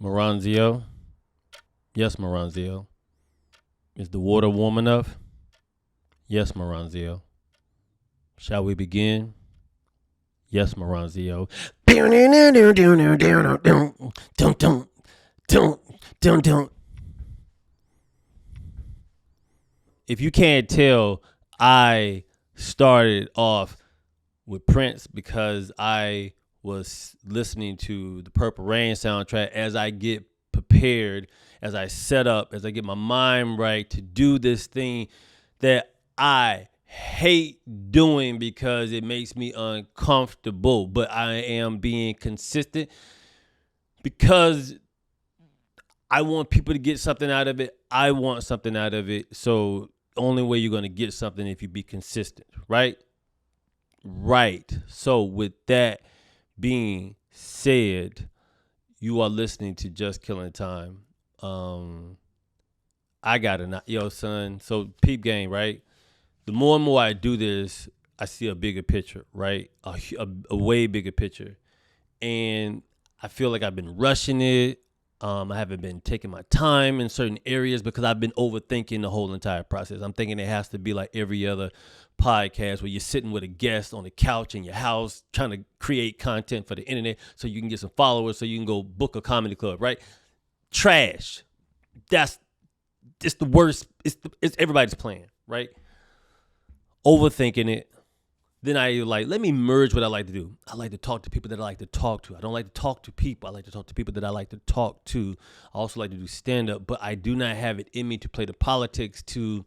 Moranzio. Yes, Moranzio. Is the water warm enough? Yes, Moranzio. Shall we begin? Yes, Moranzio. If you can't tell, I started off with Prince because I was listening to the Purple Rain soundtrack as I get prepared, as I set up, as I get my mind right to do this thing that I hate doing because it makes me uncomfortable, but I am being consistent because I want people to get something out of it. I want something out of it. So the only way you're going to get something if you be consistent, right? Right. So with that being said, you are listening to Just Killing Time. I got to yo, son. So peep game, right? The more and more I do this, I see a bigger picture, right? A way bigger picture. And I feel like I've been rushing it. I haven't been taking my time in certain areas because I've been overthinking the whole entire process. I'm thinking it has to be like every other podcast where you're sitting with a guest on the couch in your house trying to create content for the internet so you can get some followers so you can go book a comedy club, right? Trash. That's it's the worst. It's everybody's plan, right? Overthinking it. Then I let me merge what I like to do. I like to talk to people that I like to talk to. I don't like to talk to people. I like to talk to people that I like to talk to. I also like to do stand up, but I do not have it in me to play the politics, to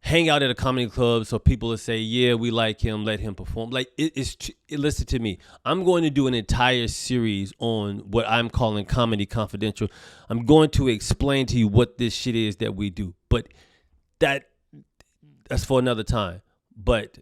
hang out at a comedy club so people will say, yeah, we like him, let him perform. Listen to me. I'm going to do an entire series on what I'm calling Comedy Confidential. I'm going to explain to you what this shit is that we do, but that's for another time. But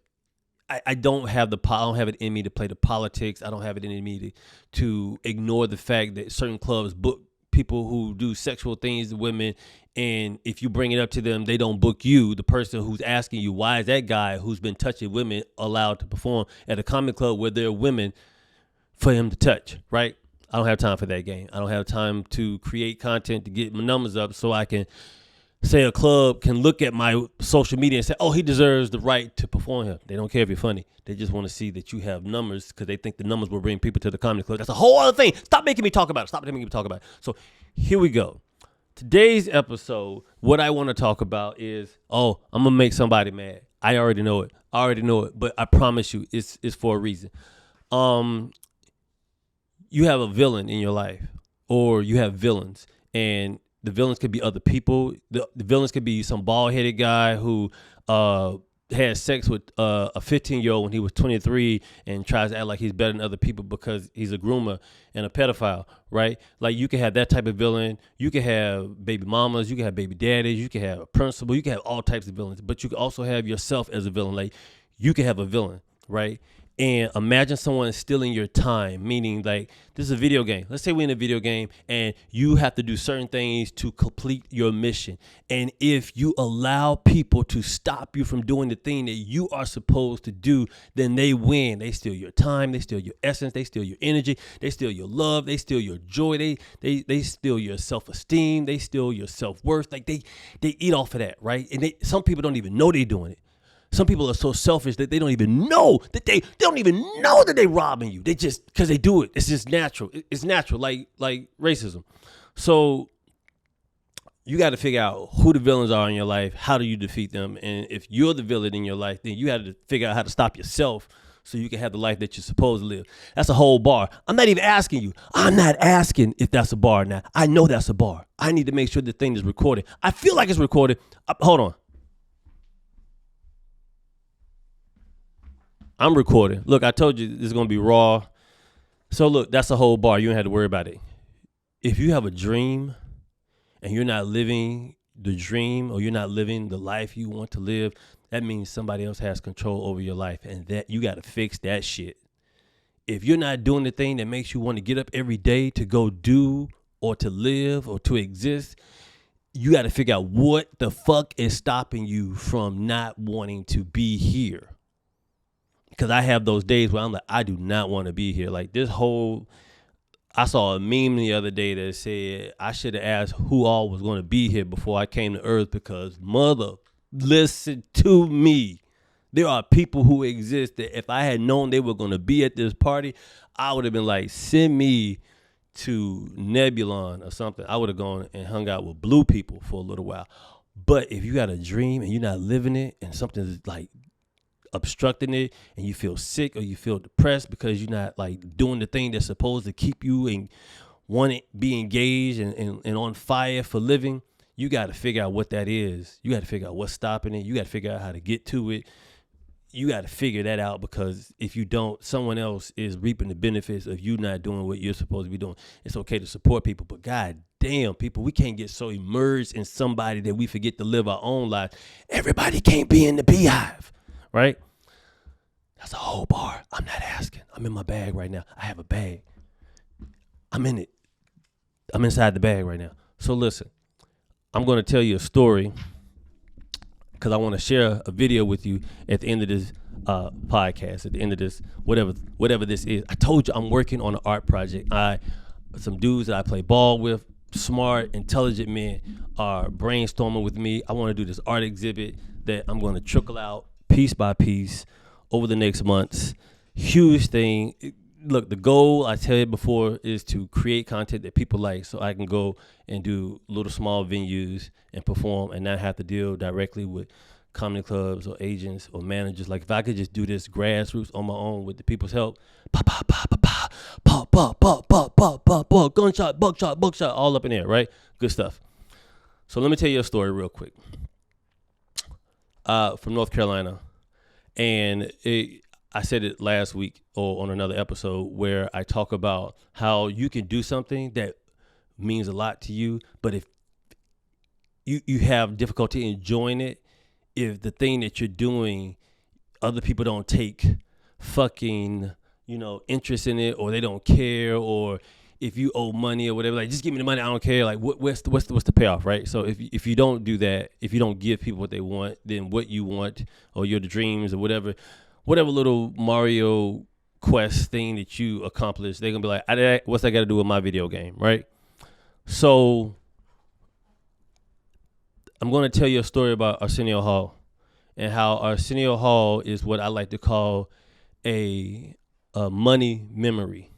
I don't have it in me to play the politics. I don't have it in me to ignore the fact that certain clubs book people who do sexual things to women, and if you bring it up to them, they don't book you, the person who's asking you, why is that guy who's been touching women allowed to perform at a comedy club where there are women for him to touch, right? I don't have time for that game. I don't have time to create content to get my numbers up so I can say a club can look at my social media and say, oh, he deserves the right to perform here. They don't care if you're funny. They just want to see that you have numbers because they think the numbers will bring people to the comedy club. That's a whole other thing. Stop making me talk about it. So here we go. Today's episode, what I want to talk about is, I'm going to make somebody mad. I already know it. But I promise you, it's for a reason. You have a villain in your life, or you have villains, and the villains could be other people. The villains could be some bald-headed guy who had sex with a 15-year-old when he was 23 and tries to act like he's better than other people because he's a groomer and a pedophile, right? Like, you can have that type of villain. You can have baby mamas. You can have baby daddies. You can have a principal. You can have all types of villains. But you can also have yourself as a villain. Like, you can have a villain, right? And imagine someone stealing your time, meaning like this is a video game. Let's say we're in a video game and you have to do certain things to complete your mission. And if you allow people to stop you from doing the thing that you are supposed to do, then they win. They steal your time. They steal your essence. They steal your energy. They steal your love. They steal your joy. They steal your self-esteem. They steal your self-worth. Like they eat off of that, right? And some people don't even know they're doing it. Some people are so selfish that they don't even know that they don't even know that they're robbing you. They just, because they do it. It's just natural. It's natural, like racism. So you got to figure out who the villains are in your life. How do you defeat them? And if you're the villain in your life, then you have to figure out how to stop yourself so you can have the life that you're supposed to live. That's a whole bar. I'm not even asking you. I'm not asking if that's a bar now. I know that's a bar. I need to make sure the thing is recorded. I feel like it's recorded. Hold on. I'm recording. Look, I told you this is going to be raw. So look, that's a whole bar. You don't have to worry about it. If you have a dream and you're not living the dream, or you're not living the life you want to live, that means somebody else has control over your life, and that you got to fix that shit. If you're not doing the thing that makes you want to get up every day to go do or to live or to exist, you got to figure out what the fuck is stopping you from not wanting to be here. Because I have those days where I'm like, I do not want to be here. Like this whole, I saw a meme the other day that said I should have asked who all was going to be here before I came to Earth, because mother, listen to me. There are people who exist that if I had known they were going to be at this party, I would have been like, send me to Nebulon or something. I would have gone and hung out with blue people for a little while. But if you got a dream and you're not living it, and something's like obstructing it, and you feel sick or you feel depressed because you're not like doing the thing that's supposed to keep you and want to be engaged and on fire for living, you got to figure out what that is. You got to figure out what's stopping it. You got to figure out how to get to it. You got to figure that out, because if you don't, someone else is reaping the benefits of you not doing what you're supposed to be doing. It's okay to support people, but god damn, people, we can't get so immersed in somebody that we forget to live our own lives. Everybody can't be in the beehive, right? That's a whole bar. I'm not asking. I'm in my bag right now. I have a bag. I'm in it. I'm inside the bag right now. So listen, I'm going to tell you a story, because I want to share a video with you at the end of this podcast, at the end of this, whatever this is. I told you I'm working on an art project. Some dudes that I play ball with, smart, intelligent men, are brainstorming with me. I want to do this art exhibit that I'm going to trickle out piece by piece over the next months. Huge thing. Look, the goal, I tell you before, is to create content that people like, so I can go and do little small venues and perform and not have to deal directly with comedy clubs or agents or managers. Like, if I could just do this grassroots on my own with the people's help, gunshot, buckshot, all up in there, right? Good stuff. So let me tell you a story real quick. From North Carolina. And I said it last week or on another episode, where I talk about how you can do something that means a lot to you, but if you have difficulty enjoying it, if the thing that you're doing, other people don't take fucking, interest in it, or they don't care, or if you owe money or whatever, like, just give me the money, I don't care. Like, what's the payoff, right? So if you don't do that, if you don't give people what they want, then what you want, or your dreams or whatever little Mario Quest thing that you accomplish, they're gonna be like, what's that got to do with my video game, right? So I'm going to tell you a story about Arsenio Hall, and how Arsenio Hall is what I like to call a money memory.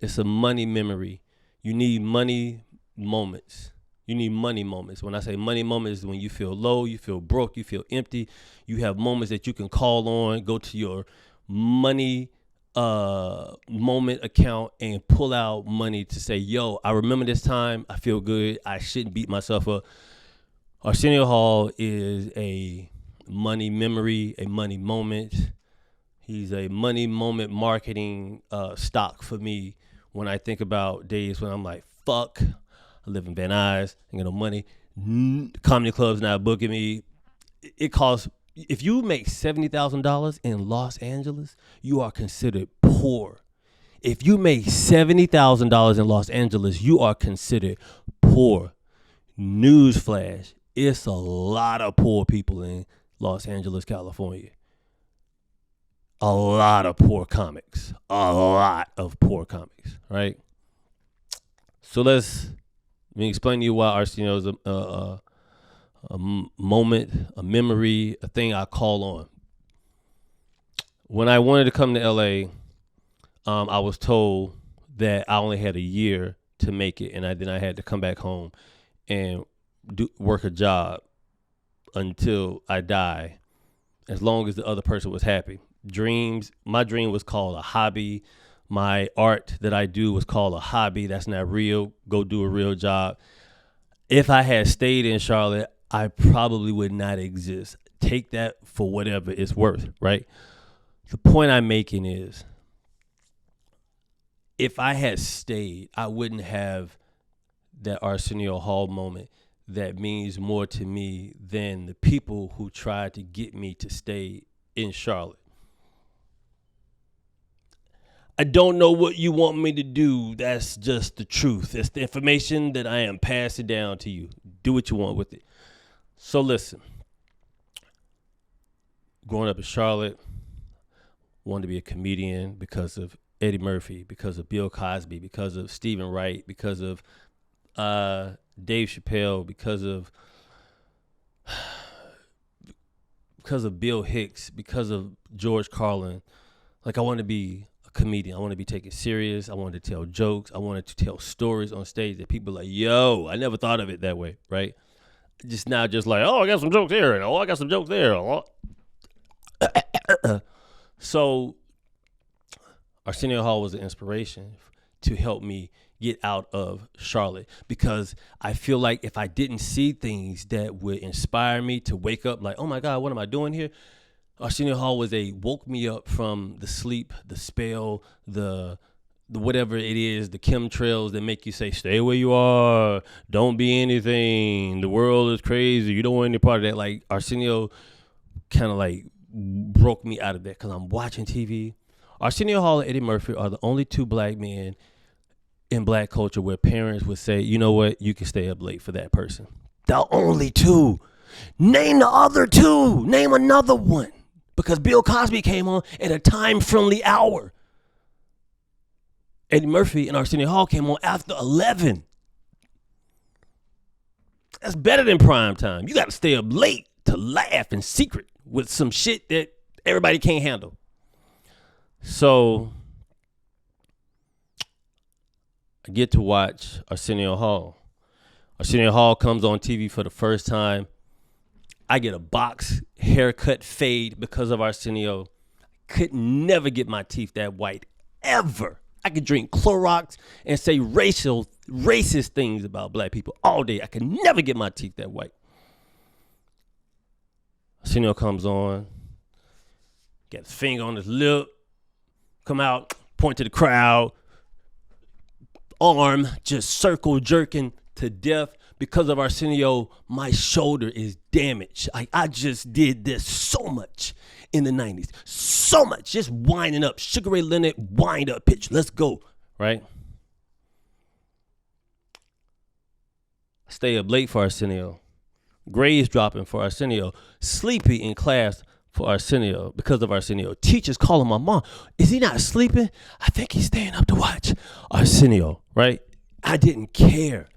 It's a money memory. You need money moments. You need money moments. When I say money moments, when you feel low, you feel broke, you feel empty, you have moments that you can call on, go to your money moment account and pull out money to say, yo, I remember this time, I feel good, I shouldn't beat myself up. Arsenio Hall is a money memory, a money moment. He's a money moment marketing stock for me when I think about days when I'm like, fuck, I live in Van Nuys, I ain't got no money. Comedy clubs not booking me. It costs, if you make $70,000 in Los Angeles, you are considered poor. If you make $70,000 in Los Angeles, you are considered poor. Newsflash, it's a lot of poor people in Los Angeles, California. A lot of poor comics. A lot of poor comics, right? So let me explain to you why Arsenio is a moment, a memory, a thing I call on. When I wanted to come to LA, I was told that I only had a year to make it, and then I had to come back home and work a job until I die, as long as the other person was happy. My dream was called a hobby. My art that I do was called a hobby. That's not real. Go do a real job. If I had stayed in Charlotte, I probably would not exist. Take that for whatever it's worth, right? The point I'm making is, if I had stayed, I wouldn't have that Arsenio Hall moment that means more to me than the people who tried to get me to stay in Charlotte. I don't know what you want me to do. That's just the truth. It's the information that I am passing down to you. Do what you want with it. So listen, growing up in Charlotte, wanted to be a comedian because of Eddie Murphy, because of Bill Cosby, because of Stephen Wright, because of Dave Chappelle, because of Bill Hicks, because of George Carlin. Like, I want to be a comedian. I want to be taken serious. I wanted to tell jokes. I wanted to tell stories on stage that people are like, yo, I never thought of it that way, right? Just now, just like, oh, I got some jokes here, and oh, I got some jokes there. So Arsenio Hall was an inspiration to help me get out of Charlotte, because I feel like if I didn't see things that would inspire me to wake up like, oh my God, what am I doing here? Arsenio Hall woke me up from the sleep, the spell, the whatever it is, the chemtrails that make you say, stay where you are, don't be anything, the world is crazy, you don't want any part of that. Like, Arsenio kind of like broke me out of that, because I'm watching TV. Arsenio Hall and Eddie Murphy are the only two black men in black culture where parents would say, you know what, you can stay up late for that person. The only two. Name the other two. Name another one. Because Bill Cosby came on at a time-friendly hour. Eddie Murphy and Arsenio Hall came on after 11. That's better than prime time. You got to stay up late to laugh in secret with some shit that everybody can't handle. So I get to watch Arsenio Hall. Arsenio Hall comes on TV for the first time. I get a box haircut fade because of Arsenio. Could never get my teeth that white, ever. I could drink Clorox and say racist things about black people all day. I could never get my teeth that white. Arsenio comes on, got his finger on his lip, come out, point to the crowd, arm just circle jerking to death. Because of Arsenio, my shoulder is damaged. I just did this so much in the 90s. So much. Just winding up. Sugar Ray Leonard, wind up pitch. Let's go. Right? Stay up late for Arsenio. Grades dropping for Arsenio. Sleepy in class for Arsenio because of Arsenio. Teachers calling my mom. Is he not sleeping? I think he's staying up to watch Arsenio. Right? I didn't care.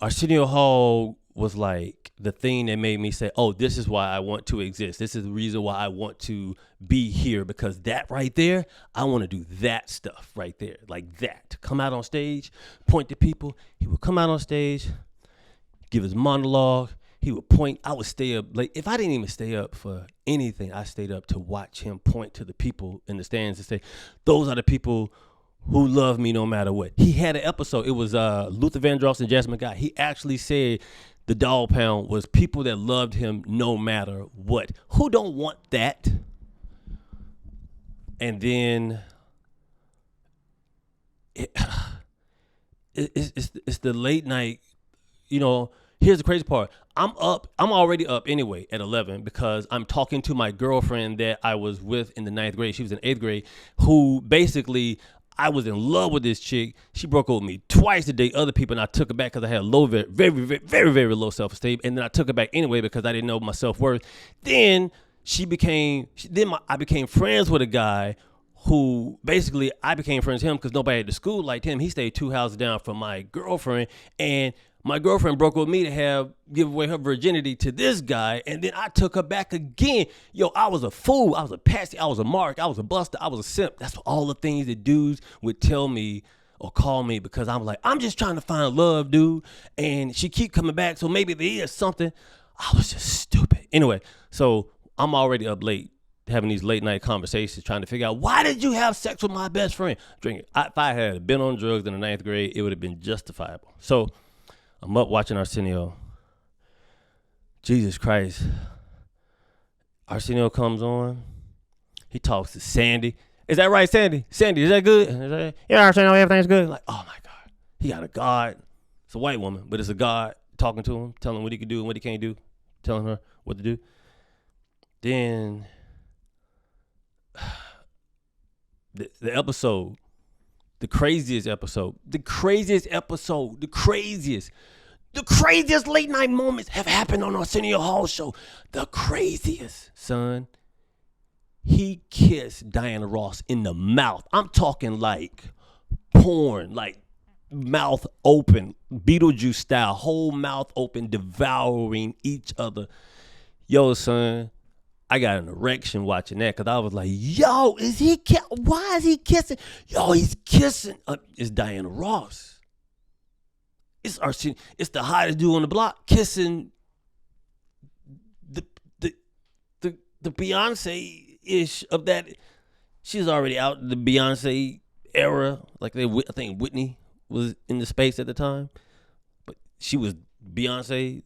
Arsenio Hall was like the thing that made me say, oh, this is why I want to exist. This is the reason why I want to be here, because that right there, I want to do that stuff right there, like that. Come out on stage, point to people. He would come out on stage, give his monologue. He would point. I would stay up late. If I didn't even stay up for anything, I stayed up to watch him point to the people in the stands and say, those are the people who love me no matter what. He had an episode. It was Luther Vandross and Jasmine Guy. He actually said the Dog Pound was people that loved him no matter what. Who don't want that? And then it's the late night. You know, here's the crazy part. I'm already up anyway at 11 because I'm talking to my girlfriend that I was with in the 9th grade. She was in 8th grade, who basically, I was in love with this chick. She broke up with me twice to date other people, and I took her back because I had very low self-esteem. And then I took her back anyway because I didn't know my self-worth. Then I became friends with a guy who basically I became friends with him because nobody at the school liked him. He stayed 2 houses down from my girlfriend, and my girlfriend broke up with me to give away her virginity to this guy, and then I took her back again. Yo, I was a fool. I was a patsy. I was a mark. I was a buster. I was a simp. That's all the things that dudes would tell me or call me, because I'm like, I'm just trying to find love, dude. And she keep coming back, so maybe there is something. I was just stupid. Anyway, so I'm already up late having these late night conversations trying to figure out, why did you have sex with my best friend? Drinking. If I had been on drugs in the 9th grade, it would have been justifiable. So I'm up watching Arsenio. Jesus Christ. Arsenio comes on. He talks to Sandy. Is that right, Sandy? Sandy, is that good? Yeah, Arsenio, everything's good. Like, oh my God. He got a God. It's a white woman, but it's a God talking to him, telling him what he can do and what he can't do, telling her what to do. Then the episode, the craziest late night moments have happened on Arsenio Hall show. The craziest, son. He kissed Diana Ross in the mouth. I'm talking like porn, like mouth open, Beetlejuice style, whole mouth open, devouring each other. Yo, son, I got an erection watching that because I was like, yo, why is he kissing? Yo, he's kissing. It's Diana Ross. It's the hottest dude on the block kissing the Beyonce-ish of that. She's already out in the Beyonce era. Like I think Whitney was in the space at the time. But she was Beyonce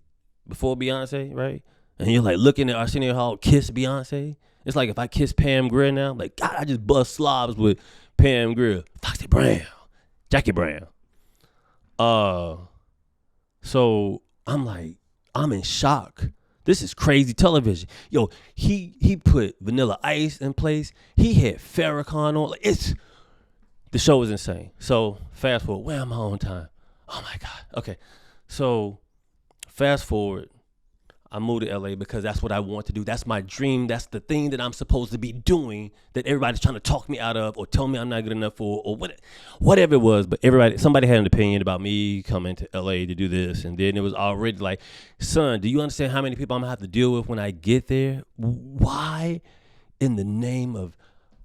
before Beyonce, right? And you're like looking at Arsenio Hall kiss Beyonce. It's like if I kiss Pam Grier now, I'm like, God, I just bust slobs with Pam Grier, Foxy Brown, Jackie Brown. So I'm like, I'm in shock. This is crazy television. Yo, he put Vanilla Ice in place. He had Farrakhan on. Like the show was insane. So fast forward, where am I on time? Oh my God. Okay. So fast forward, I moved to LA because that's what I want to do. That's my dream. That's the thing that I'm supposed to be doing that everybody's trying to talk me out of or tell me I'm not good enough for or whatever it was. But somebody had an opinion about me coming to LA to do this. And then it was already like, son, do you understand how many people I'm going to have to deal with when I get there? Why in the name of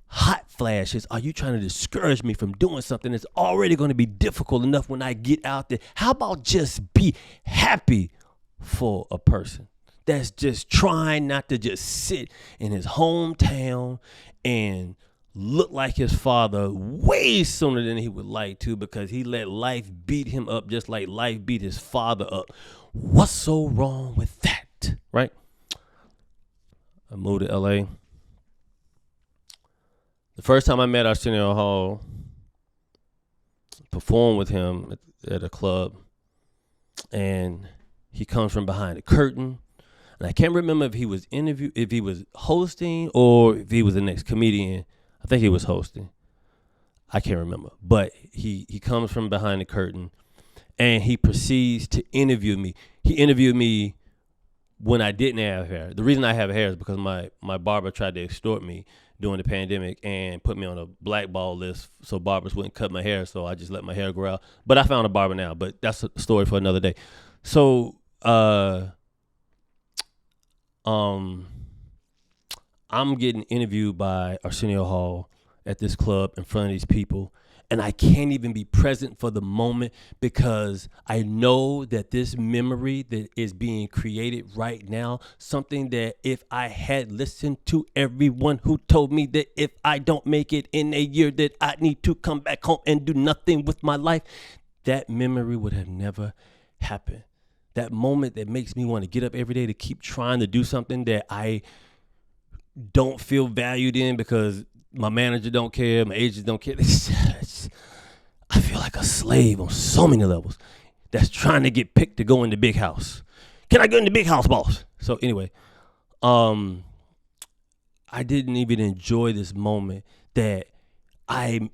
hot flashes are you trying to discourage me from doing something that's already going to be difficult enough when I get out there? How about just be happy for a person that's just trying not to just sit in his hometown and look like his father way sooner than he would like to because he let life beat him up just like life beat his father up. What's so wrong with that, right? I moved to LA. The first time I met Arsenio Hall, performed with him at a club, and he comes from behind a curtain. And I can't remember if he was hosting or if he was the next comedian. I think he was hosting. I can't remember. But he comes from behind the curtain and he proceeds to interview me. He interviewed me when I didn't have hair. The reason I have hair is because my barber tried to extort me during the pandemic and put me on a blackball list so barbers wouldn't cut my hair. So I just let my hair grow out. But I found a barber now. But that's a story for another day. So I'm getting interviewed by Arsenio Hall at this club in front of these people, and I can't even be present for the moment because I know that this memory that is being created right now, something that if I had listened to everyone who told me that if I don't make it in a year that I need to come back home and do nothing with my life, that memory would have never happened. That moment that makes me want to get up every day to keep trying to do something that I don't feel valued in because my manager don't care, my agents don't care. I feel like a slave on so many levels that's trying to get picked to go in the big house. Can I go in the big house, boss? So anyway, I didn't even enjoy this moment that I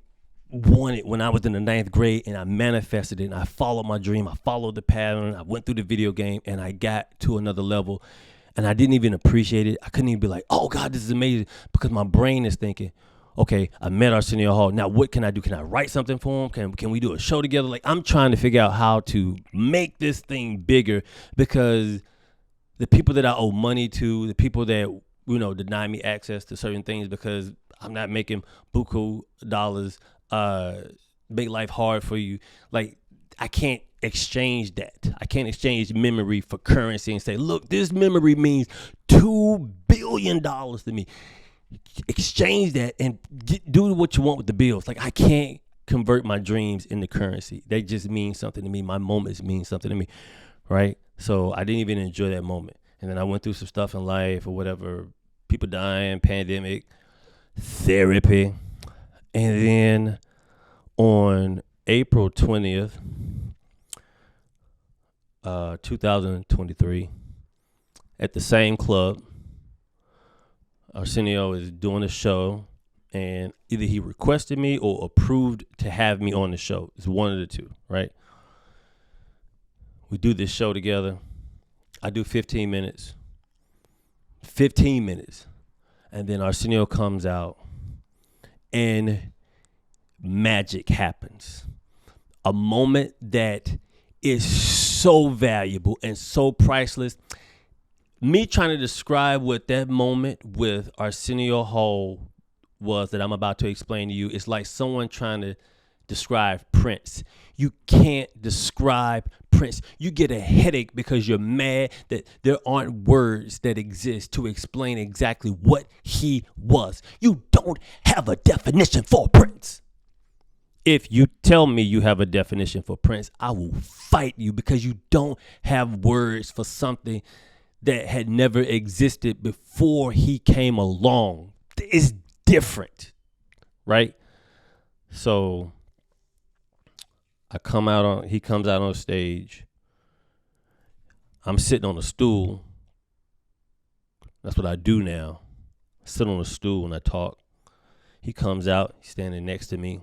wanted when I was in the 9th grade, and I manifested it and I followed my dream. I followed the pattern. I went through the video game and I got to another level, and I didn't even appreciate it. I couldn't even be like, oh God, this is amazing, because my brain is thinking, okay, I met Arsenio Hall. Now what can I do? Can I write something for him? Can we do a show together? Like, I'm trying to figure out how to make this thing bigger, because the people that I owe money to, the people that, deny me access to certain things because I'm not making buku dollars, make life hard for you. Like, I can't exchange that. I can't exchange memory for currency and say, look, this memory means $2 billion to me. Exchange that and do what you want with the bills. Like, I can't convert my dreams into currency. They just mean something to me. My moments mean something to me, right? So I didn't even enjoy that moment. And then I went through some stuff in life or whatever, people dying, pandemic, therapy. And then on April 20th, 2023, at the same club, Arsenio is doing a show, and either he requested me or approved to have me on the show. It's one of the two, right? We do this show together. I do 15 minutes. 15 minutes. And then Arsenio comes out and magic happens. A moment that is so valuable and so priceless. Me trying to describe what that moment with Arsenio Hall was that I'm about to explain to you, it's like someone trying to describe Prince. You can't describe Prince. You get a headache because you're mad that there aren't words that exist to explain exactly what he was. You don't have a definition for Prince. If you tell me you have a definition for Prince, I will fight you because you don't have words for something that had never existed before he came along. It's different, right? So he comes out on stage. I'm sitting on a stool. That's what I do now. I sit on a stool when I talk. He comes out, he's standing next to me.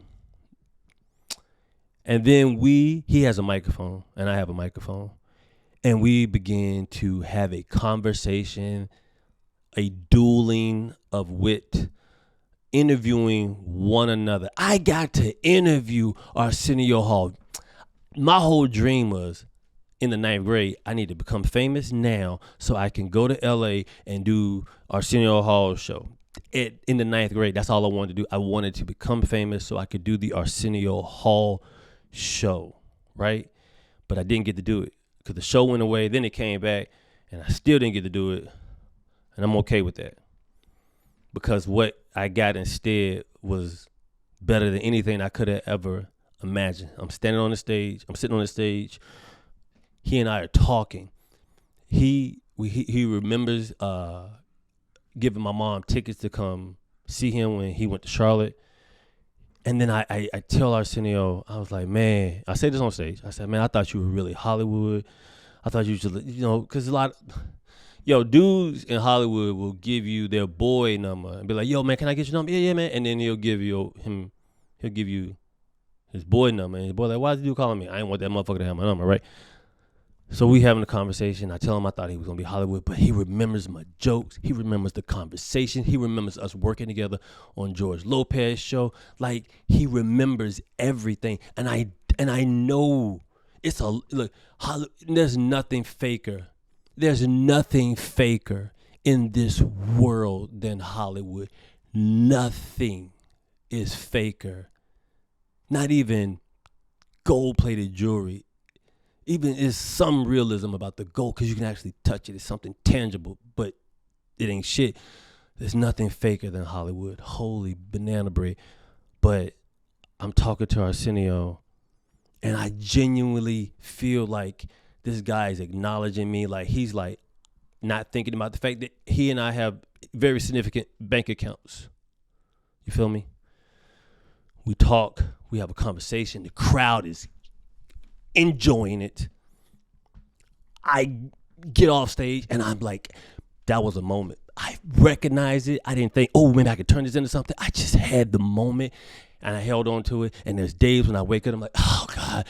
And then he has a microphone and I have a microphone. And we begin to have a conversation, a dueling of wit, interviewing one another. I got to interview Arsenio Hall. My whole dream was in the 9th grade, I need to become famous now so I can go to LA and do Arsenio Hall's show. In the 9th grade, that's all I wanted to do. I wanted to become famous so I could do the Arsenio Hall show, right? But I didn't get to do it because the show went away. Then it came back and I still didn't get to do it. And I'm okay with that because what I got instead was better than anything I could have ever imagined. I'm standing on the stage. I'm sitting on the stage. He and I are talking. He remembers giving my mom tickets to come see him when he went to Charlotte. And then I tell Arsenio, I was like, man, I say this on stage. I said, man, I thought you were really Hollywood. I thought you should, because dudes in Hollywood will give you their boy number and be like, yo, man, can I get your number? Yeah, man. And then he'll give you his boy number. And his boy like, why did you calling me? I didn't want that motherfucker to have my number, right? So we having a conversation. I tell him I thought he was going to be Hollywood, but he remembers my jokes. He remembers the conversation. He remembers us working together on George Lopez's show. Like, he remembers everything. And I know there's nothing faker. There's nothing faker in this world than Hollywood. Nothing is faker. Not even gold-plated jewelry. Even is some realism about the gold because you can actually touch it. It's something tangible, but it ain't shit. There's nothing faker than Hollywood. Holy banana bread. But I'm talking to Arsenio, and I genuinely feel like this guy is acknowledging me. Like, he's like not thinking about the fact that he and I have very significant bank accounts. You feel me? We talk. We have a conversation. The crowd is enjoying it. I get off stage and I'm like, that was a moment. I recognize it. I didn't think, oh, maybe I could turn this into something. I just had the moment and I held on to it. And there's days when I wake up, I'm like, oh God,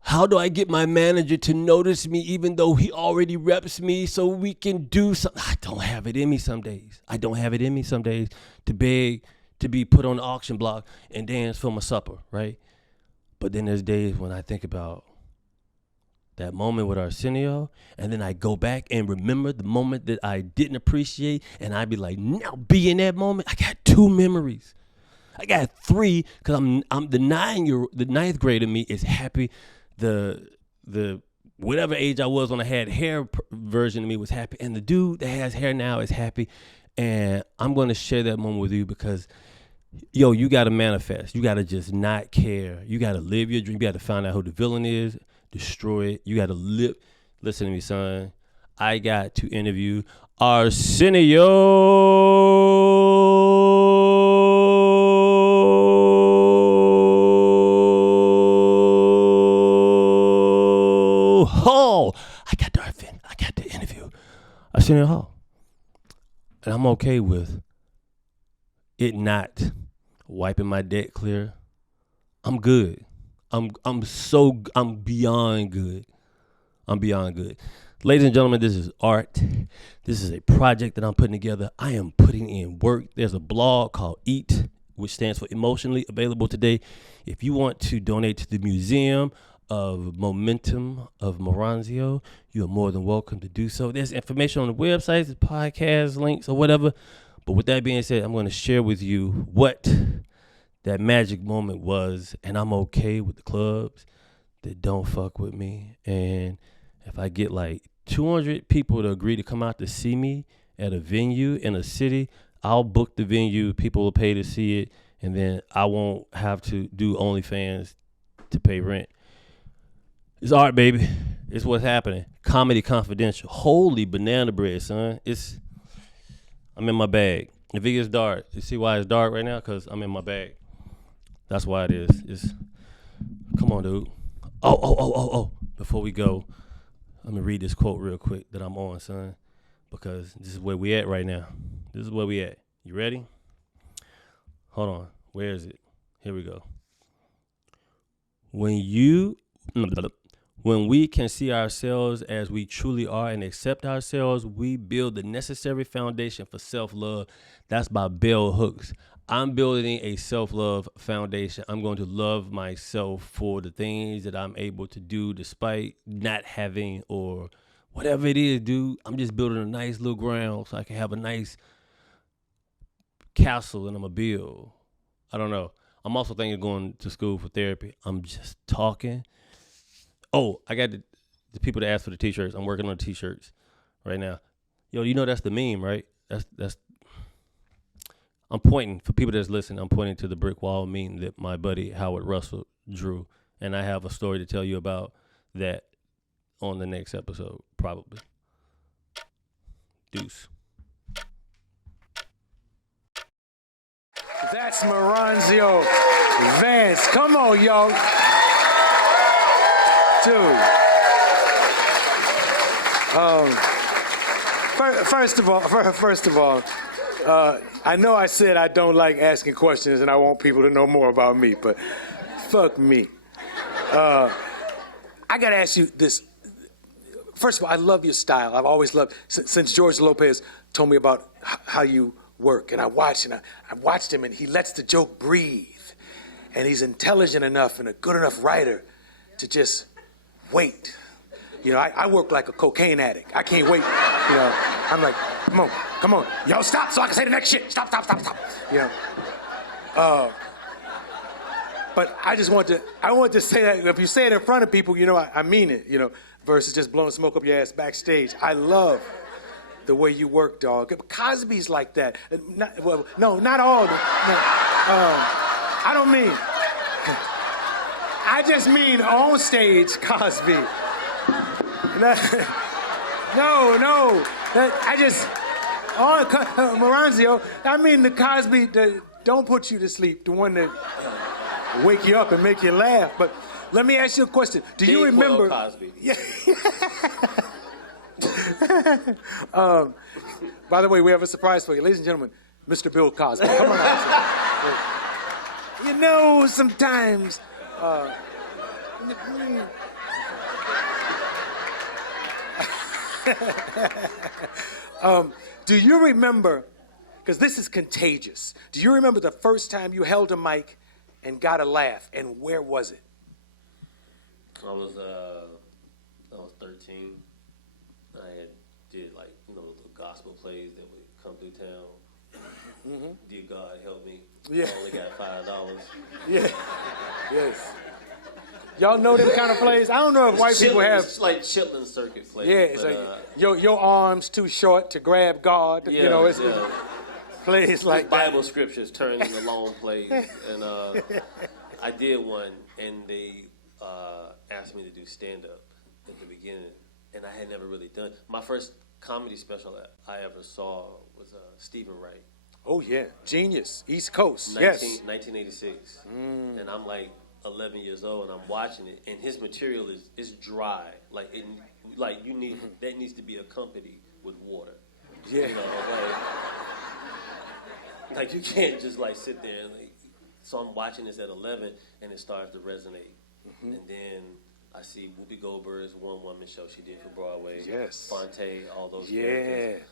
how do I get my manager to notice me even though he already reps me so we can do something? I don't have it in me some days. To beg to be put on the auction block and dance for my supper, right? But then there's days when I think about that moment with Arsenio, and then I go back and remember the moment that I didn't appreciate, and I'd be like, now be in that moment. I got 2 memories. I got 3 because I'm the 9th grade of me is happy. The whatever age I was when I had hair version of me was happy, and the dude that has hair now is happy. And I'm going to share that moment with you because, you got to manifest. You got to just not care. You got to live your dream. You got to find out who the villain is, destroy it. You got to live. Listen to me, son. I got to interview Arsenio Hall. I got to interview Arsenio Hall. And I'm okay with it not wiping my debt clear. I'm good. I'm beyond good. Ladies and gentlemen, this is art. This is a project that I'm putting together. I am putting in work. There's a blog called EAT, which stands for Emotionally Available Today. If you want to donate to the Museum of Momentum of Moranzio, you are more than welcome to do so. There's information on the websites, the podcast links, or whatever. But with that being said, I'm going to share with you what that magic moment was, and I'm okay with the clubs that don't fuck with me. And if I get like 200 people to agree to come out to see me at a venue in a city, I'll book the venue. People will pay to see it, and then I won't have to do OnlyFans to pay rent. It's art, baby. It's what's happening. Comedy Confidential. Holy banana bread, son. I'm in my bag. If it gets dark, you see why it's dark right now? Because I'm in my bag. That's why it is. Come on, dude. Oh. Before we go, let me read this quote real quick that I'm on, son, because this is where we at right now. This is where we at. You ready? Hold on. Where is it? Here we go. When we can see ourselves as we truly are and accept ourselves, we build the necessary foundation for self-love. That's by Bell Hooks. I'm building a self-love foundation. I'm going to love myself for the things that I'm able to do despite not having or whatever it is, dude. I'm just building a nice little ground so I can have a nice castle and I'm a build. I don't know. I'm also thinking of going to school for therapy. I'm just talking. Oh, I got the people that asked for the t-shirts. I'm working on the t-shirts right now. Yo, you know that's the meme, right? That's I'm pointing, for people that's listening, I'm pointing to the brick wall meme that my buddy Howard Russell drew. And I have a story to tell you about that on the next episode, probably. Deuce. That's Moranzio Vance. Come on, yo. Dude. First of all, I know I said I don't like asking questions and I want people to know more about me, but fuck me. I gotta ask you this. First of all, I love your style. I've always loved, since George Lopez told me about how you work, and I watched him, and he lets the joke breathe, and he's intelligent enough and a good enough writer to just wait. You know, I work like a cocaine addict. I can't wait. You know, I'm like, come on, yo, stop so I can say the next shit. Stop. You know. But I want to say that if you say it in front of people, you know, I mean it. You know, versus just blowing smoke up your ass backstage. I love the way you work, dog. Cosby's like that. Not all. I don't mean. I just mean on stage, Cosby. No. Moranzio, I mean the Cosby that don't put you to sleep, the one that wake you up and make you laugh. But let me ask you a question. Do you remember? Cosby. Yeah. By the way, we have a surprise for you. Ladies and gentlemen, Mr. Bill Cosby. Come on out. You know, sometimes... do you remember, because this is contagious, do you remember the first time you held a mic and got a laugh, and where was it? I was 13. I did little gospel plays that would come through town. Mm-hmm. Dear God, help me. Yeah. I only got $5. Yeah. Yes. Y'all know them kind of plays? I don't know if white people have. It's like Chitlin circuit plays. Yeah, it's like your arms too short to grab God. Yeah, you know, it's yeah. Plays like Bible that. scriptures turned into long plays, and I did one, and they asked me to do stand up at the beginning, and I had never really done. My first comedy special I ever saw was Stephen Wright. Oh yeah, genius, East Coast. 1986, and I'm like 11 years old, and I'm watching it, and his material is dry. That needs to be accompanied with water. Yeah. You know, like you can't just sit there and so I'm watching this at 11, and it starts to resonate, and then I see Whoopi Goldberg's one-woman show she did for Broadway. Yes. Fonte, all those Yeah. characters.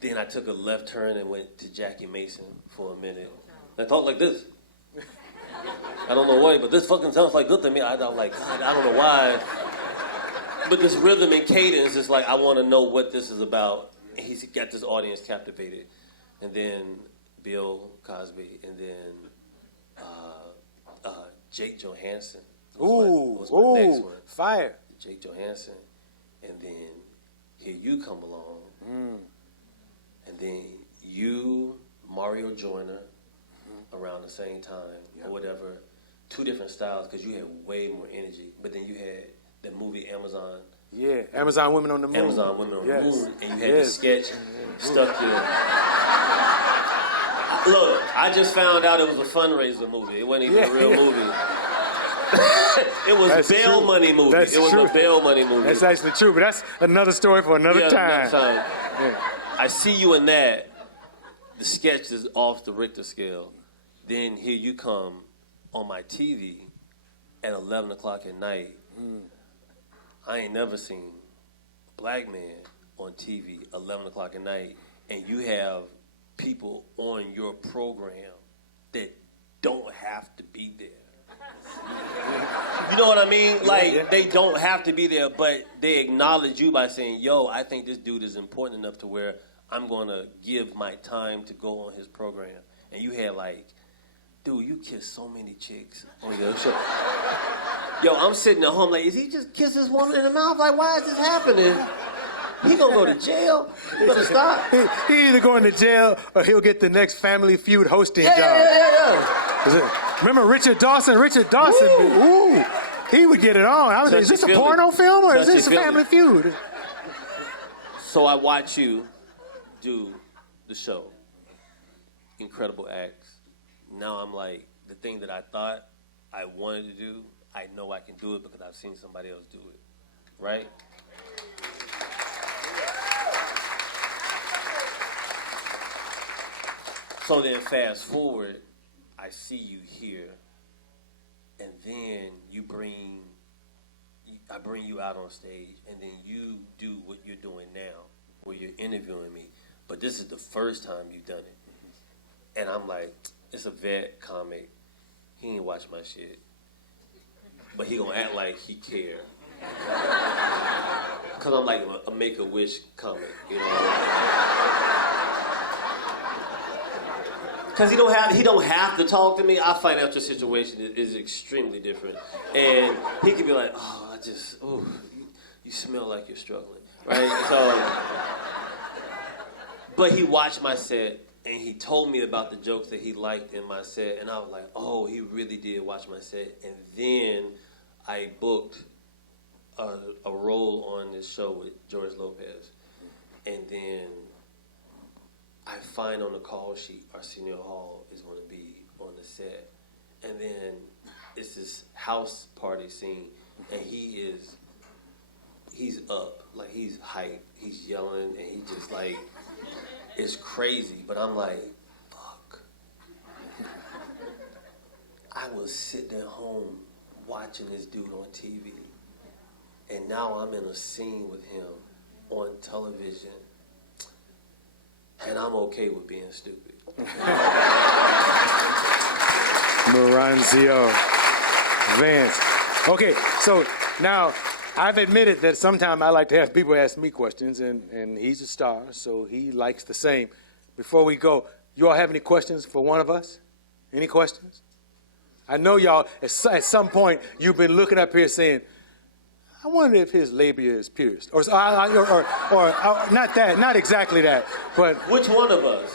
Then I took a left turn and went to Jackie Mason for a minute. I talked like this. I don't know why, but this fucking sounds like good to me. I was like, God, I don't know why. But this rhythm and cadence is like, I want to know what this is about. And he's got this audience captivated. And then Bill Cosby, and then Jake Johansson was my next one. Fire. Jake Johansson. And then Here You Come Along. And then you, Mario Joyner, around the same time, or whatever. Two different styles, because you had way more energy. But then you had the movie Amazon. Yeah, Amazon Women on the Moon. Amazon Women on the Moon. And you had the Yes. sketch stuck here. Look, I just found out it was a fundraiser movie. It wasn't even a real movie. It was That's a bail true. money movie. That's It was true. a bail money movie. That's actually true, but that's another story for another time. Yeah. I see you in that. The sketch is off the Richter scale. Then Here You Come on my TV at 11 o'clock at night. I ain't never seen a black man on TV 11 o'clock at night, and you have people on your program that don't have to be there. You know what I mean? Like, they don't have to be there, but they acknowledge you by saying, yo, I think this dude is important enough to where I'm going to give my time to go on his program. And you had like, dude, you kissed so many chicks on your show. Yo, I'm sitting at home like, is he just kiss this woman in the mouth? Like, why is this happening? He gonna go to jail? He gonna stop? He either going to jail or he'll get the next Family Feud hosting job. Yeah. Remember Richard Dawson? Richard Dawson, ooh, he would get it on. Is this a porno film or is this a Family Feud? So I watch you do the show. Incredible acts. Now I'm like, the thing that I thought I wanted to do, I know I can do it because I've seen somebody else do it. Right? So then fast forward, I see you here, and then I bring you out on stage, and then you do what you're doing now, where you're interviewing me. But this is the first time you've done it. And I'm like, it's a vet comic. He ain't watch my shit. But he gonna act like he care. Cause I'm like a Make-A-Wish comic, you know? Because he don't have to talk to me. Our financial situation is extremely different. And he could be like, oh, you smell like you're struggling, right? So, but he watched my set, and he told me about the jokes that he liked in my set, and I was like, oh, he really did watch my set. And then I booked a role on this show with George Lopez. And then I find on the call sheet Arsenio Hall is going to be on the set. And then it's this house party scene, and he's up, like he's hyped, he's yelling, and he just like, it's crazy. But I'm like, fuck. I was sitting at home watching this dude on TV, and now I'm in a scene with him on television. And I'm okay with being stupid. Maranzio Vance. Okay, so now I've admitted that sometimes I like to have people ask me questions, and he's a star, so he likes the same. Before we go, you all have any questions for one of us? Any questions? I know y'all, at some point, you've been looking up here saying, I wonder if his labia is pierced, or not that, not exactly that, but which one of us?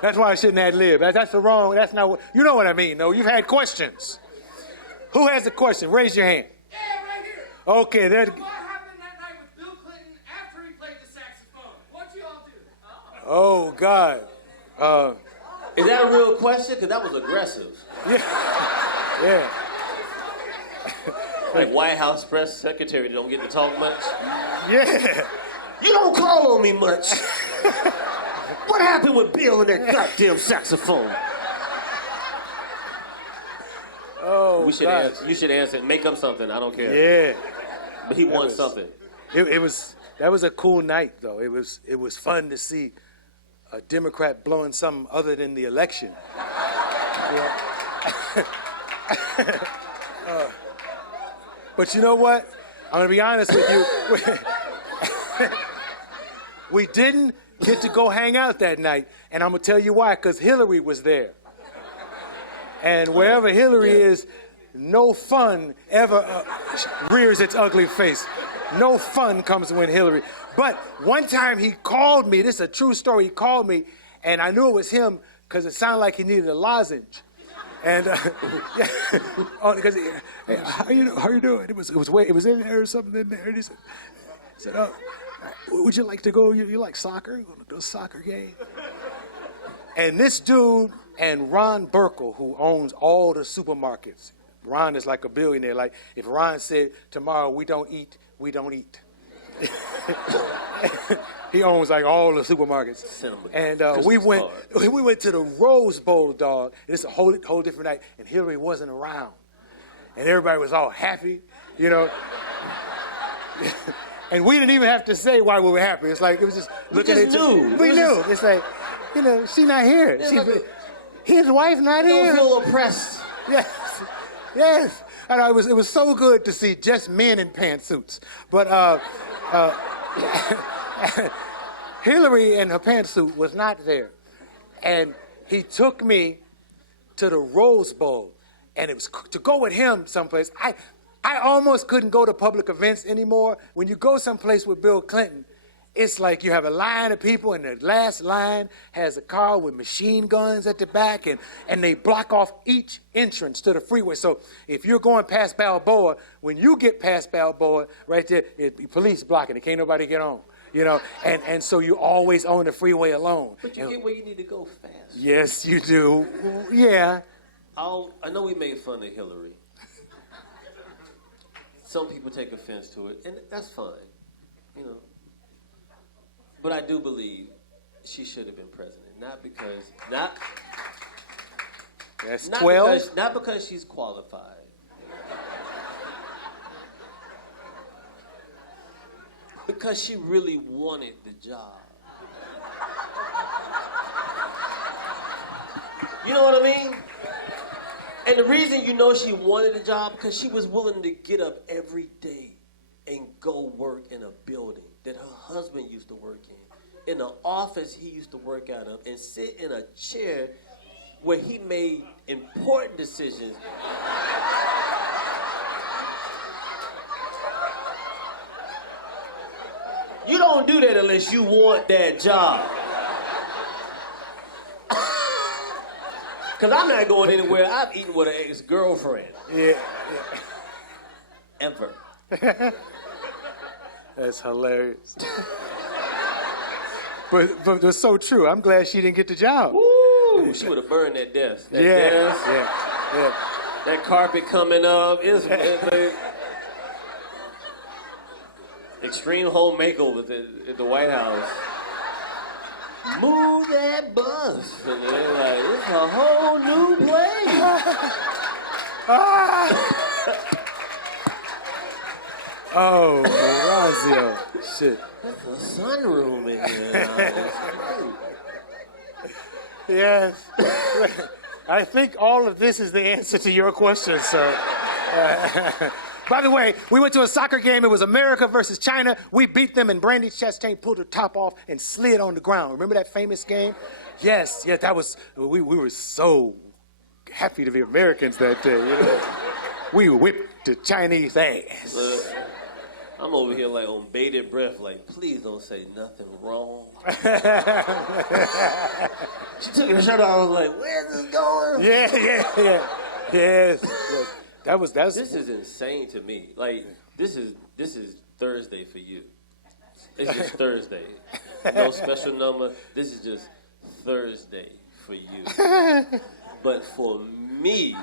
That's why I shouldn't ad lib. That's the wrong. That's not what you know what I mean. No, you've had questions. Who has a question? Raise your hand. Yeah, right here. Okay, there. What happened that night with Bill Clinton after he played the saxophone? What'd you all do? Oh God. Is that a real question? Because that was aggressive. Yeah. Like White House press secretary don't get to talk much. Yeah. You don't call on me much. What happened with Bill and that goddamn saxophone? Oh, We should gosh. answer. You should answer. Make up something. I don't care. Yeah. But he won was- something. That was a cool night, though. It was fun to see a Democrat blowing something other than the election. But you know what? I'm gonna be honest with you. We didn't get to go hang out that night, and I'm gonna tell you why. Because Hillary was there, and wherever Hillary is, no fun ever rears its ugly face. No fun comes when Hillary. But one time he called me. This is a true story. He called me, and I knew it was him because it sounded like he needed a lozenge. And because hey, how you doing? It was in there or something in there. And he said, "Oh, would you like to go? You like soccer? You want to do a soccer game?" And this dude and Ron Burkle, who owns all the supermarkets. Ron is like a billionaire. Like if Ron said tomorrow we don't eat, we don't eat. He owns like all the supermarkets. And we went to the Rose Bowl, dog. It's a whole different night, and Hillary wasn't around, and everybody was all happy, you know. And we didn't even have to say why we were happy. It's like it was just looking at each other. We knew. It's like, you know, she's not here. His wife not here. Don't feel oppressed. Yes, yes. And it was so good to see just men in pantsuits. But Hillary in her pantsuit was not there. And he took me to the Rose Bowl. And it was to go with him someplace. I almost couldn't go to public events anymore. When you go someplace with Bill Clinton, it's like you have a line of people, and the last line has a car with machine guns at the back, and they block off each entrance to the freeway. So if you're going past Balboa, when you get past Balboa, right there, police blocking it. Can't nobody get on, you know. And so you're always on the freeway alone. But you get where you need to go fast. Yes, you do. Yeah. I know we made fun of Hillary. Some people take offense to it, and that's fine, you know. But I do believe she should have been president, not because That's 12. not because she's qualified. Because she really wanted the job. You know what I mean? And the reason you know she wanted the job, because she was willing to get up every day and go work in a building that her husband used to work in the office he used to work out of, and sit in a chair where he made important decisions. You don't do that unless you want that job. Because I'm not going anywhere. I've eaten with an ex-girlfriend. Yeah. Ever. That's hilarious. but it's so true. I'm glad she didn't get the job. Woo! She would have burned that desk. That desk, yeah. that carpet coming up. It's extreme home makeover at the White House. Move that bus. And they're like, it's a whole new place. Oh, Orazio. Shit. There's a sunroom in here. Yes. I think all of this is the answer to your question, sir. By the way, we went to a soccer game. It was America versus China. We beat them, and Brandy Chastain pulled her top off and slid on the ground. Remember that famous game? Yes, that was, we were so happy to be Americans that day. You know? We whipped the Chinese ass. Look, I'm over here like on bated breath, like, please don't say nothing wrong. She took her shirt off. I was like, where's this going? Yeah. Yes. That's. This is insane to me. Like, this is Thursday for you. It's just Thursday. No special number. This is just Thursday for you. But for me,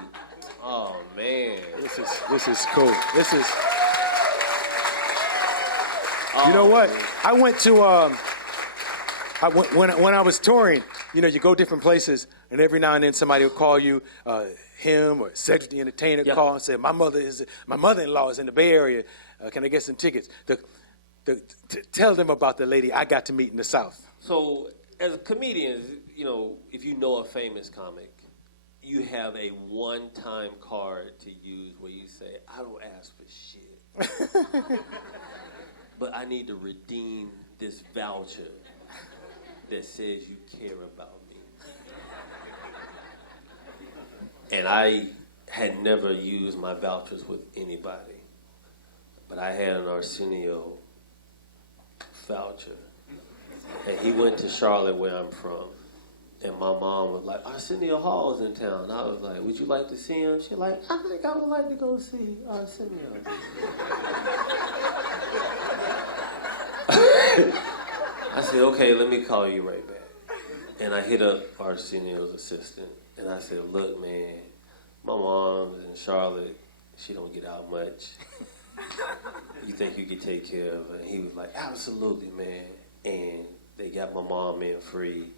oh man, This is cool. This is. You know what? I went to when I was touring. you know, you go different places, and every now and then somebody will call you, him or Cedric the Entertainer call and say, my mother-in-law is in the Bay Area. Can I get some tickets? Tell them about the lady I got to meet in the South. So, as comedians, you know, if you know a famous comic, you have a one-time card to use where you say, I don't ask for shit, but I need to redeem this voucher that says you care about me. And I had never used my vouchers with anybody, but I had an Arsenio voucher. And he went to Charlotte, where I'm from. And my mom was like, Arsenio Hall's in town. I was like, would you like to see him? She's like, I think I would like to go see Arsenio. I said, okay, let me call you right back. And I hit up Arsenio's assistant. And I said, look, man, my mom's in Charlotte. She don't get out much. You think you could take care of her? And he was like, absolutely, man. And they got my mom in free.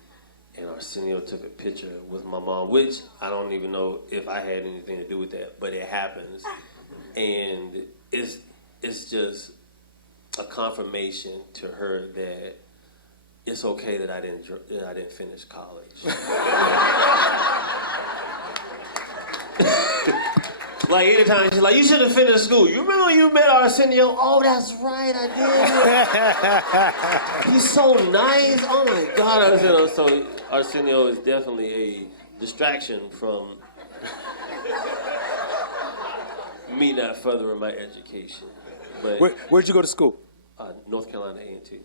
And Arsenio took a picture with my mom, which I don't even know if I had anything to do with that, but it happens. And it's just a confirmation to her that it's okay that I didn't finish college. Like anytime she's like, you should have finished school. You remember when you met Arsenio? Oh, that's right, I did. He's so nice. Oh my God, Arsenio. So Arsenio is definitely a distraction from me not furthering my education. But Where'd you go to school? North Carolina A&T.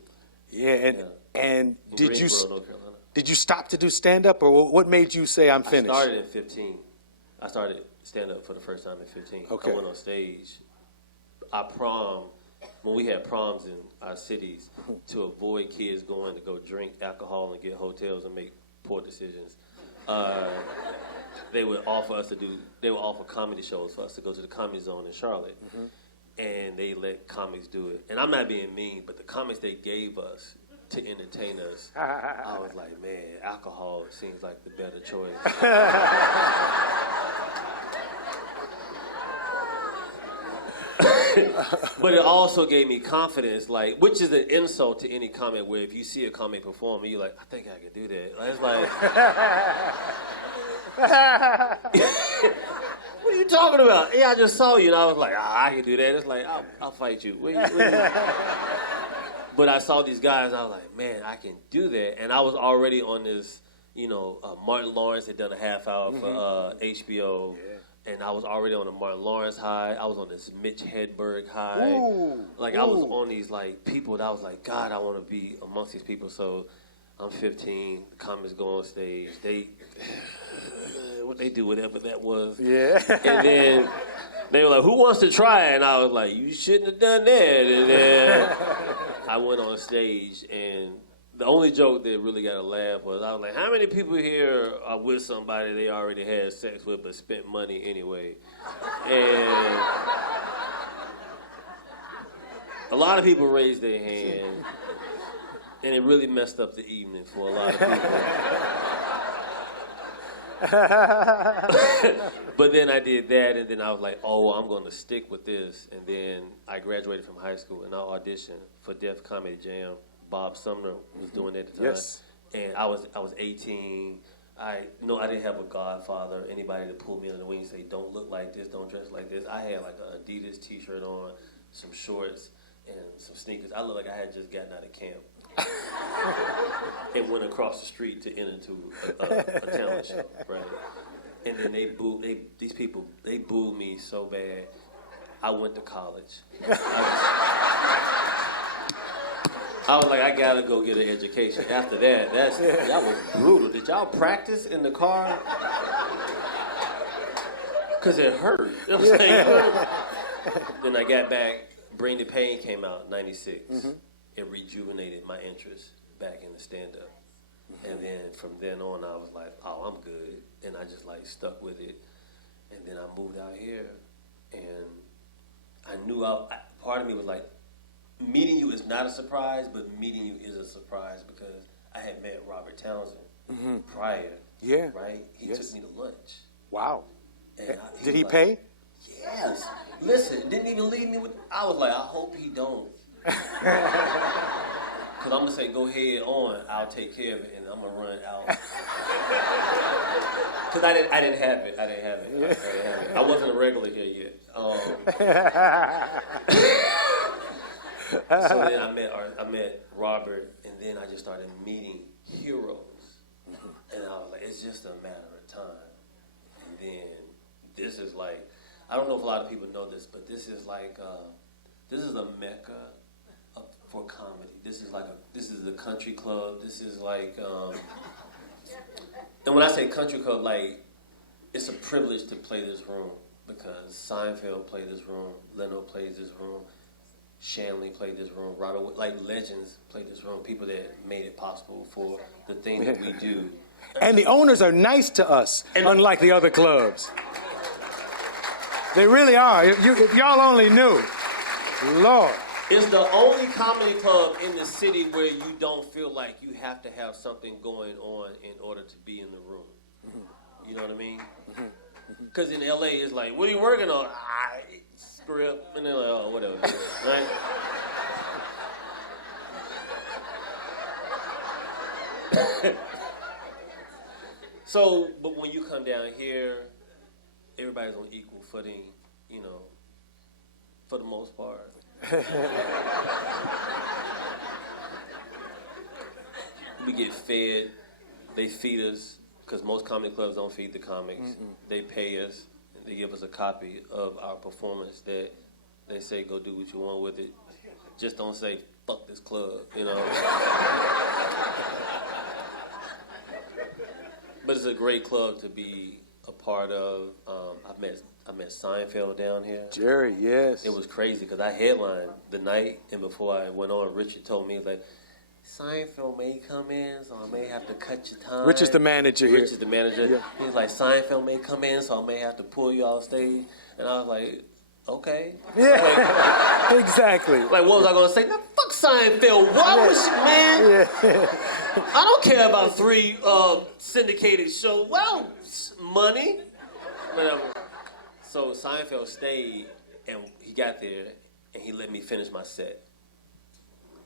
Yeah, and In did you Greensboro, North Carolina. did you stop to do stand-up, or what made you say I'm finished? I started at 15. I started stand-up for the first time at 15. Okay. I went on stage. When we had proms in our cities, to avoid kids going to go drink alcohol and get hotels and make poor decisions, they would offer comedy shows for us to go to the Comedy Zone in Charlotte. Mm-hmm. And they let comics do it. And I'm not being mean, but the comics they gave us to entertain us, I was like, man, alcohol seems like the better choice. But it also gave me confidence, like, which is an insult to any comic, where if you see a comic perform, you're like, I think I can do that. Like, it's like... What are you talking about? Yeah, I just saw you, and I was like, I can do that. It's like, I'll fight you. But I saw these guys, and I was like, man, I can do that. And I was already on this, you know, Martin Lawrence had done a half hour for HBO. Yeah. And I was already on a Martin Lawrence high. I was on this Mitch Hedberg high. Ooh. Like, I was on these, like, people that I was like, God, I want to be amongst these people. So I'm 15. The comics go on stage. They do whatever that was. Yeah. And then they were like, who wants to try it? And I was like, you shouldn't have done that. And then I went on stage, and the only joke that really got a laugh was, I was like, how many people here are with somebody they already had sex with but spent money anyway? And a lot of people raised their hand, and it really messed up the evening for a lot of people. But then I did that, and then I was like, oh, I'm going to stick with this. And then I graduated from high school, and I auditioned for Def Comedy Jam. Bob Sumner was doing it at the time. Yes. And I was 18. I didn't have a godfather, anybody to pull me under the wing and say, don't look like this, don't dress like this. I had like an Adidas t-shirt on, some shorts, and some sneakers. I looked like I had just gotten out of camp. And went across the street to enter into a talent show, right? And then these people booed me so bad. I went to college. I was like, I gotta go get an education. After that, that was brutal. Did y'all practice in the car? Cause it hurt. It was like, Then I got back. Bring the Pain came out in '96. Mm-hmm. It rejuvenated my interest back in the stand-up. And then from then on, I was like, oh, I'm good. And I just like stuck with it. And then I moved out here, and I knew part of me was like, meeting you is not a surprise, but meeting you is a surprise, because I had met Robert Townsend prior. Yeah. Right? He Yes. took me to lunch. Wow. And Did he was pay? like, Yes. Listen, didn't even leave me with. I was like, I hope he don't. Because I'm going to say, go ahead on. I'll take care of it, and I'm going to run out. Because I didn't have it. I didn't have it. I wasn't a regular here yet. So then I met Robert, and then I just started meeting heroes. And I was like, it's just a matter of time. And then this is like, I don't know if a lot of people know this, but this is like, this is a mecca for comedy. This is the country club. This is like, and when I say country club, like, it's a privilege to play this room because Seinfeld played this room, Leno plays this room, Shanley played this room, Robert, like legends played this room, people that made it possible for the thing that we do. And the owners are nice to us, unlike the other clubs. They really are. If y'all only knew. Lord. It's the only comedy club in the city where you don't feel like you have to have something going on in order to be in the room. You know what I mean? Because in LA, it's like, what are you working on? Script. And they're like, oh, whatever. Right? So, but when you come down here, everybody's on equal footing, you know, for the most part. We get fed. They feed us, because most comedy clubs don't feed the comics. They pay us. And they give us a copy of our performance that they say, go do what you want with it. Just don't say, fuck this club, you know. But it's a great club to be a part of. I met Seinfeld down here. Jerry, yes. It was crazy because I headlined the night, and before I went on, Richard told me, like, Seinfeld may come in, so I may have to cut your time. Rich is the manager here. Rich is the manager. Yeah. He's like, Seinfeld may come in, so I may have to pull you off stage. And I was like, okay. Yeah, exactly. Like, what was I going to say? Nah, fuck Seinfeld. Why was you, man? Yeah. I don't care about 3 syndicated shows. Well, money. Whatever. So Seinfeld stayed, and he got there, and he let me finish my set.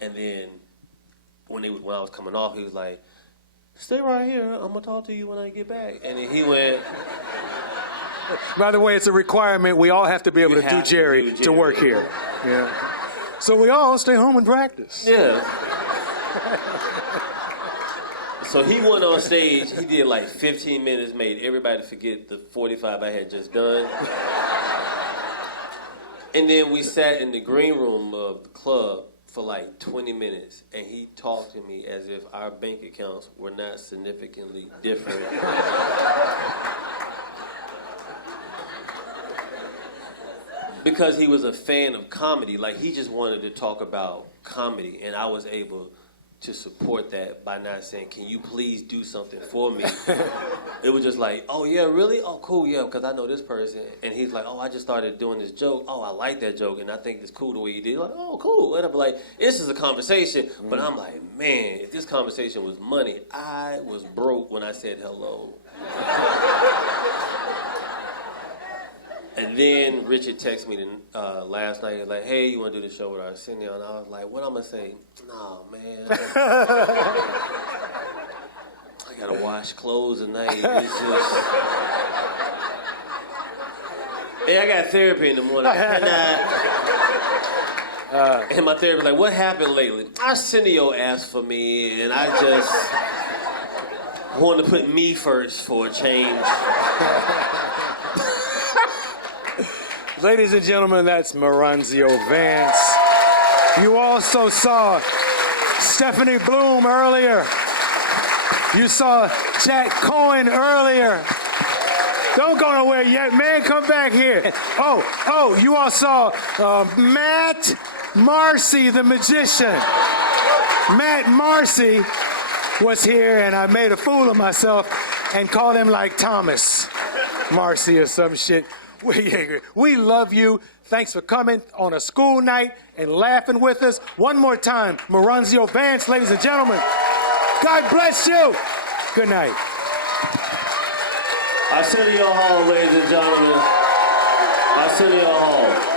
And then when I was coming off, he was like, stay right here. I'm going to talk to you when I get back. And then he went... By the way, it's a requirement. We all have to be able to do Jerry to work here. Yeah. So we all stay home and practice. Yeah. So he went on stage. He did like 15 minutes, made everybody forget the 45 I had just done. And then we sat in the green room of the club for like 20 minutes, and he talked to me as if our bank accounts were not significantly different. Because he was a fan of comedy. Like, he just wanted to talk about comedy, and I was able to support that by not saying, can you please do something for me? It was just like, oh, yeah, really? Oh, cool, yeah, because I know this person. And he's like, oh, I just started doing this joke. Oh, I like that joke, and I think it's cool the way you did it. Like, oh, cool. And I'm like, this is a conversation. But I'm like, man, if this conversation was money, I was broke when I said hello. And then Richard texted me last night. He was like, hey, you want to do the show with Arsenio? And I was like, what I'm going to say? Nah, man. I got to wash clothes tonight. It's just... Hey, I got therapy in the morning. And my therapist like, what happened lately? Arsenio asked for me, and I just wanted to put me first for a change. Ladies and gentlemen, that's Maranzio Vance. You also saw Stephanie Bloom earlier. You saw Jack Cohen earlier. Don't go nowhere yet, man. Come back here. Oh, you all saw Matt Marcy, the magician. Matt Marcy was here, and I made a fool of myself and called him like Thomas Marcy or some shit. We love you. Thanks for coming on a school night and laughing with us. One more time, Maranzio Vance, ladies and gentlemen. God bless you. Good night. Arsenio Hall, ladies and gentlemen. Arsenio Hall.